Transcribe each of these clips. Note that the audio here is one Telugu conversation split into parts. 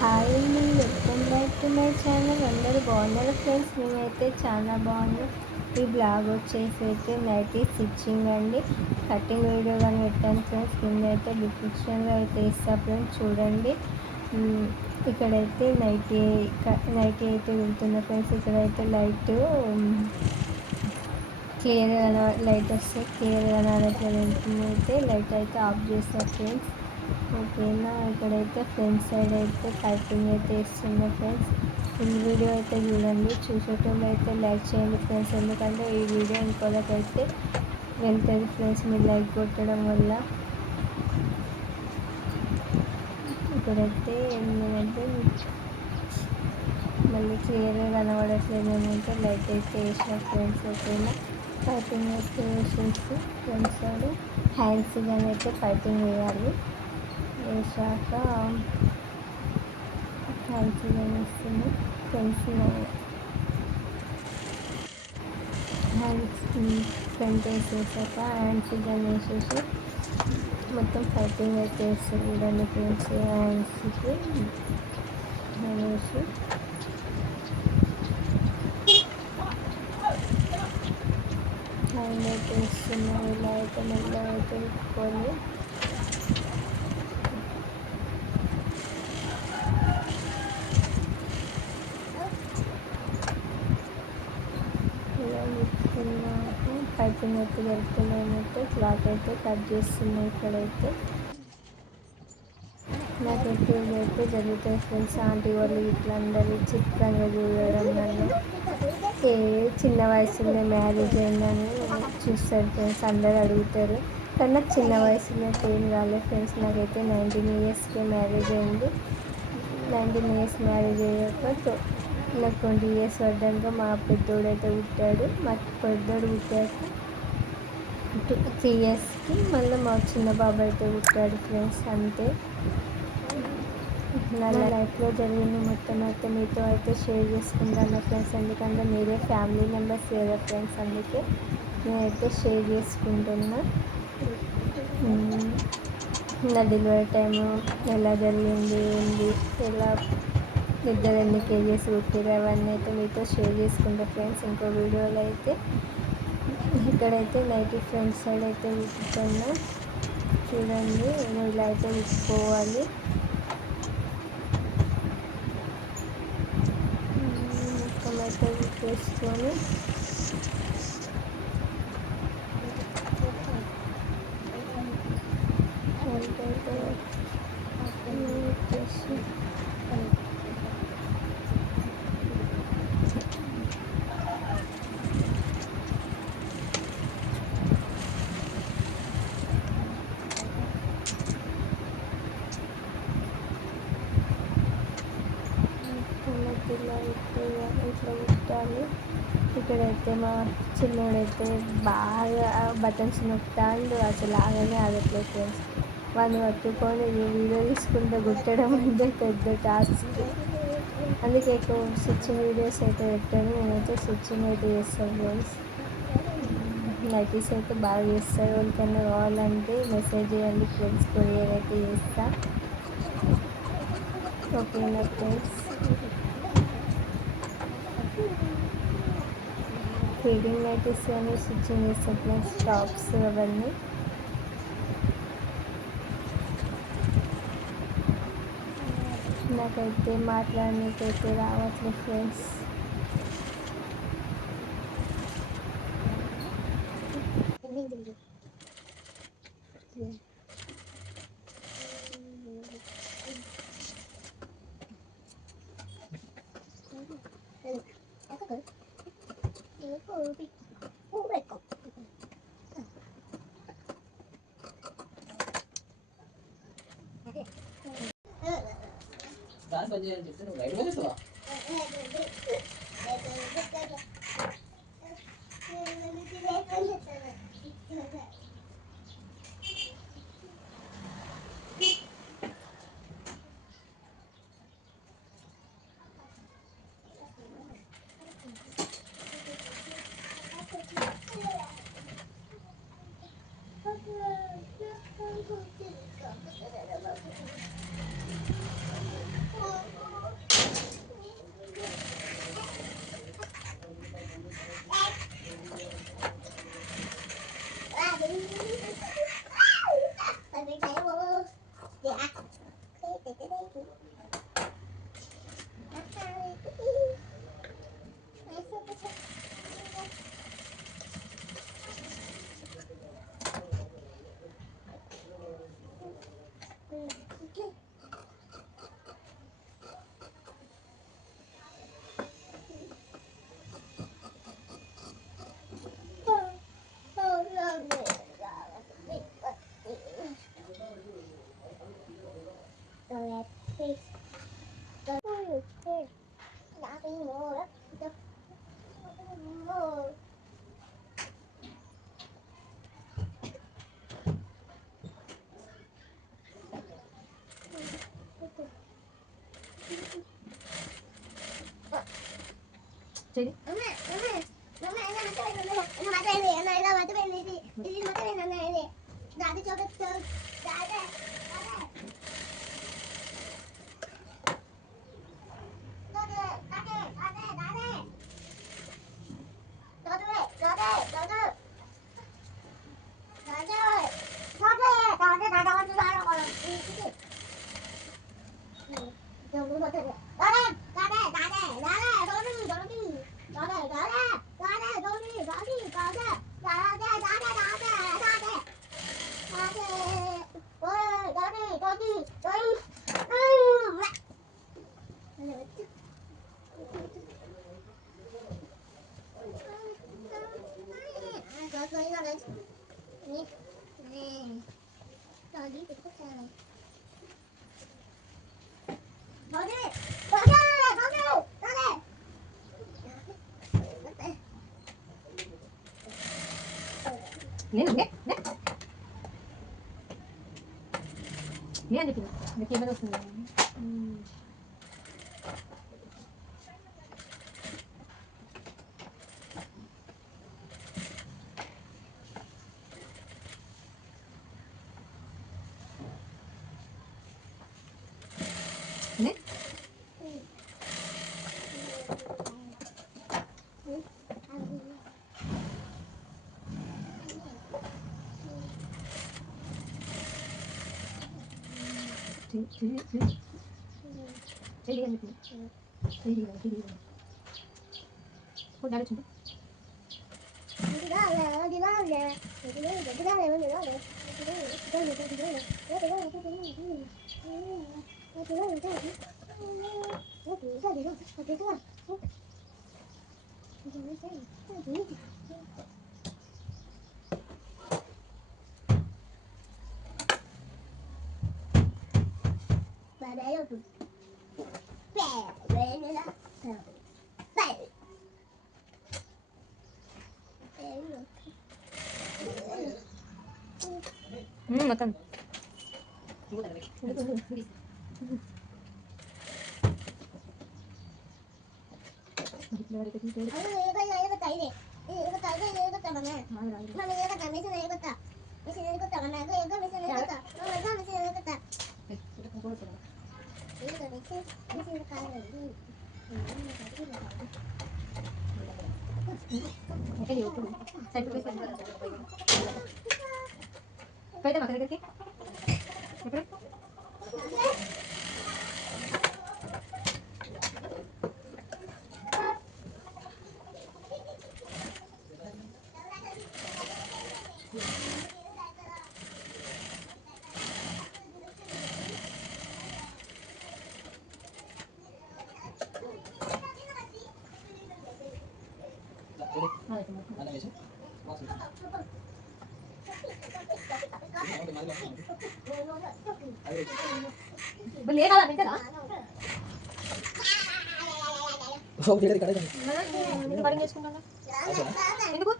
హాయ్ అండి, welcome back to my channel. అందరూ బాగున్నారు ఫ్రెండ్స్. మేమైతే చాలా బాగున్నాం. ఈ బ్లాగ్ వచ్చేసి అయితే నైటీ స్టిచ్చింగ్ అండి. కటింగ్ వీడియో కానీ పెట్టాను ఫ్రెండ్స్. కింద అయితే డిస్క్రిప్షన్లో అయితే ఇస్తా ఫ్రెండ్స్, చూడండి. ఇక్కడైతే నైటీ అయితే వెళ్తున్నా ఫ్రెండ్స్. ఇక్కడైతే లైట్ వస్తే క్లియర్గా కనబడట్లేదు వెళ్తుంది. అయితే లైట్ అయితే ఆఫ్ చేస్తారు ఫ్రెండ్స్. ఓకేనా. ఇక్కడైతే ఫ్రంట్ సైడ్ అయితే పైపింగ్ అయితే ఇస్తుంది ఫ్రెండ్స్. ఫుల్ వీడియో అయితే చూడండి. చూసేటప్పుడు అయితే లైక్ చేయండి ఫ్రెండ్స్, ఎందుకంటే ఈ వీడియో ఇంకోళ్ళకైతే వెళ్తుంది ఫ్రెండ్స్ మీరు లైక్ కొట్టడం వల్ల. ఇక్కడైతే ఏంటంటే మళ్ళీ క్లియర్గా కనబడట్లేదు ఏమంటే లైట్ అయితే వేసిన ఫ్రెండ్స్. ఓకేనా. పైపింగ్ అయితే వేసేసి ఫ్రంట్ సైడ్ హ్యాండ్స్ కానీ అయితే పైపింగ్ వేయాలి. వేసాక హ్యాండ్స్ వేస్తుంది ఫ్రెండ్స్. హ్యాండ్స్ ఫ్రంట్ వేసేసాక హ్యాండ్స్ కానీ వేసేసి మొత్తం పైపింగ్ అయితే వేస్తుంది చూడండి ఫ్రెండ్స్. హ్యాండ్స్కి వేసి హ్యాండ్ అయితే వేస్తున్నాం. ఇలా అయితే మెల్లగా అయితే విప్పుకొని ఇలా విప్పుకున్నాక పైపింగ్ అయితే జరుపుకున్నామైతే క్లాత్ అయితే కట్ చేస్తున్నాయి. ఇక్కడైతే నాకైతే ఇదైతే జరుగుతాయి ఫ్రెండ్స్. ఆంటీ వాళ్ళు ఇట్లా అందరూ చిత్రంగా చూడడం వల్ల ఏ చిన్న వయసులో మ్యారేజ్ అయిందని చూస్తారు ఫ్రెండ్స్, అందరు అడుగుతారు. కానీ నాకు చిన్న వయసులో ఏం కాలేదు ఫ్రెండ్స్. నాకైతే 19 ఇయర్స్కే మ్యారేజ్ అయింది. 19 ఇయర్స్ మ్యారేజ్ అయ్యాక నాకు 20 ఇయర్స్ పడ్డాక మా పెద్దోడు అయితే పుట్టాడు. మా పెద్దోడు పుట్టాక 3 ఇయర్స్కి మళ్ళీ మా చిన్న బాబు అయితే పుట్టాడు ఫ్రెండ్స్. అంతే నా లైఫ్లో జరిగింది మొత్తం అయితే మీతో అయితే షేర్ చేసుకుంటాను ఫ్రెండ్స్, ఎందుకంటే మీరే ఫ్యామిలీ మెంబర్స్ కదా ఫ్రెండ్స్. అందుకే నేనైతే షేర్ చేసుకుంటున్నా. నా డెలివరీ టైము ఎలా జరిగింది, ఏంది, ఎలా ఇద్దరు ఎన్ని కేజీస్ పుట్టారు, అవన్నీ అయితే మీతో షేర్ చేసుకుంటా ఫ్రెండ్స్ ఇంకో వీడియోలో అయితే. ఇక్కడైతే నైటీ ఫ్రంట్ సైడ్ అయితే విప్పుతున్నా చూడండి. ఇలా అయితే విప్పుకోవాలి. మొత్తం అయితే విప్పేసుకొని ఇట్లా కుట్టాలి. ఇక్కడైతే మా చిన్నోడైతే బాగా బటన్స్ నొక్కుతాడు, అసలు ఆగనే ఆగట్లేదు ఫ్రెండ్స్. వాడిని పట్టుకొని వీడియో తీసుకుంటే కుట్టడం అంటే పెద్ద టాస్క్. అందుకే ఎక్కువ స్టిచ్చింగ్ వీడియోస్ అయితే పెట్టాను. నేనైతే స్టిచ్చింగ్ అయితే చేస్తాను ఫ్రెండ్స్. నైటీస్ అయితే బాగా చేస్తారు. ఎవరికైనా కావాలంటే మెసేజ్ చేయండి ఫ్రెండ్స్, కొరియర్ అయితే చేస్తా. ఓకేనా ఫ్రెండ్స్. ఫీడింగ్ నైటీస్ కానీ స్టిచ్చింగ్ చేస్తాం ఫ్రెండ్స్, టాప్స్ అవన్నీ. నాకైతే మాట్లాడడానికైతే రావట్లేదు ఫ్రెండ్స్. దాని పని చేయాలని చెప్తే నువ్వు రైట్ చేస్తావా? నేను నేను చెప్పిన మీకు ఏమైనా వస్తుంది మొత్తం పోయితే మాకు దగ్గరికి ఎప్పుడు లేదా తింటారా కటింగ్ చేసుకుంటాను ఎందుకు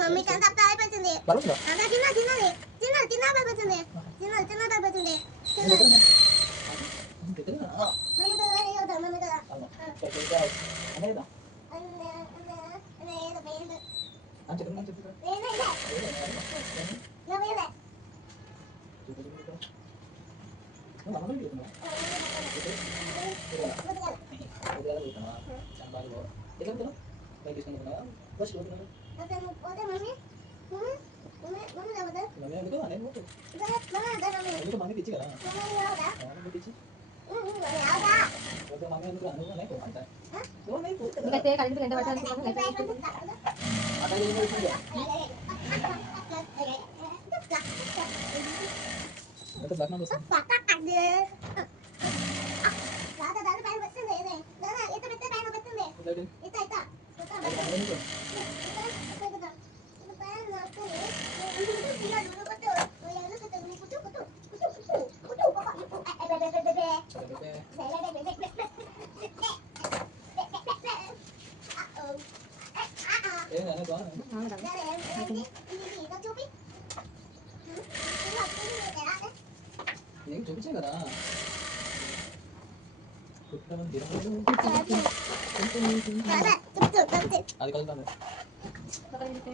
మమ్మీ కంత అయిపోతుంది చిన్న అయిపోతుంది ఇంకైతే కరెంట్ ఎంత పట్టాలి ఏం చూపించే కదా అది కలుగుతుంది.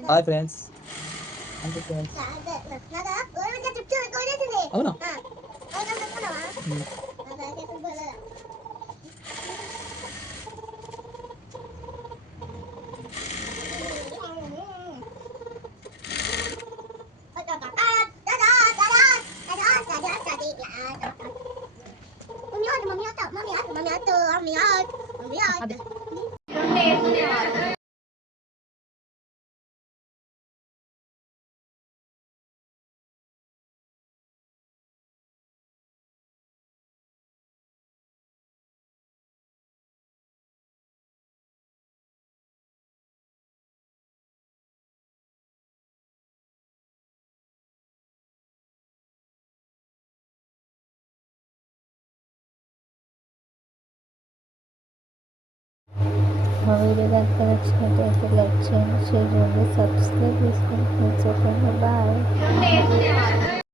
హాయ్ ఫ్రెండ్స్, అంతే ఫ్రెండ్స్. అవునా మా వీడియో కనుక నచ్చినట్లయితే లైక్ చేయండి, షేర్ చేయండి, సబ్స్క్రైబ్ చేసుకోండి. బాయ్.